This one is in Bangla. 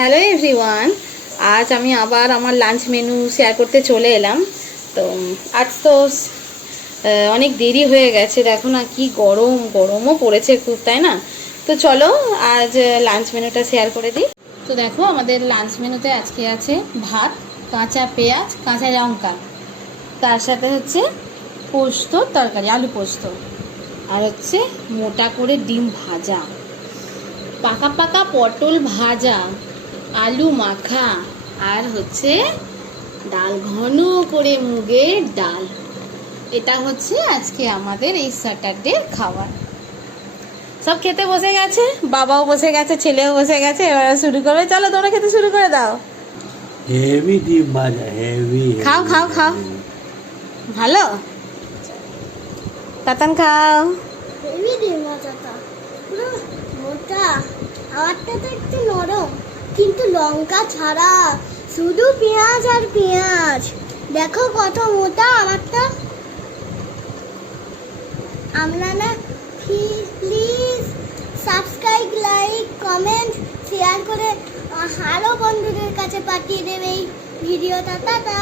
হ্যালো এভরিওয়ান, আজ আমি আবার আমার লাঞ্চ মেনু শেয়ার করতে চলে এলাম। তো আজ তো অনেক দেরি হয়ে গেছে, দেখো না কি গরমও পড়েছে খুব, তাই না? তো চলো আজ লাঞ্চ মেনুটা শেয়ার করে দিই। তো দেখো আমাদের লাঞ্চ মেনুতে আজকে আছে ভাত, কাঁচা পেঁয়াজ, কাঁচা লঙ্কা, তার সাথে হচ্ছে পোস্তর তরকারি, আলু পোস্ত, আর হচ্ছে মোটা করে ডিম ভাজা, পাকা পাকা পটল ভাজা, আলু মাখা, আর হচ্ছে ডাল, ঘন করে মুগের ডাল। এটা হচ্ছে আজকে আমাদের এই স্যাটারডে খাবার। সব খেতে বসে গেছে, বাবাও বসে গেছে, ছেলেও বসে গেছে, এবার শুরু করবে। চলো তোমরা খেতে শুরু করে দাও। হেভি ডিম ভাজা, হেভি। খাও খাও খাও, ভালো তাতান খাও। হেভি ডিম ভাজাটা পুরো মোটা, আমারটা তো একটু নরম, কিন্তু লঙ্কা ছাড়া শুধু পেঁয়াজ আর পেঁয়াজ। দেখো কত মোটা আমারটা। আপনারা please subscribe, like, comment, share করে আরও বন্ধুদের কাছে পাঠিয়ে দেবে এই ভিডিওটা। টাটা।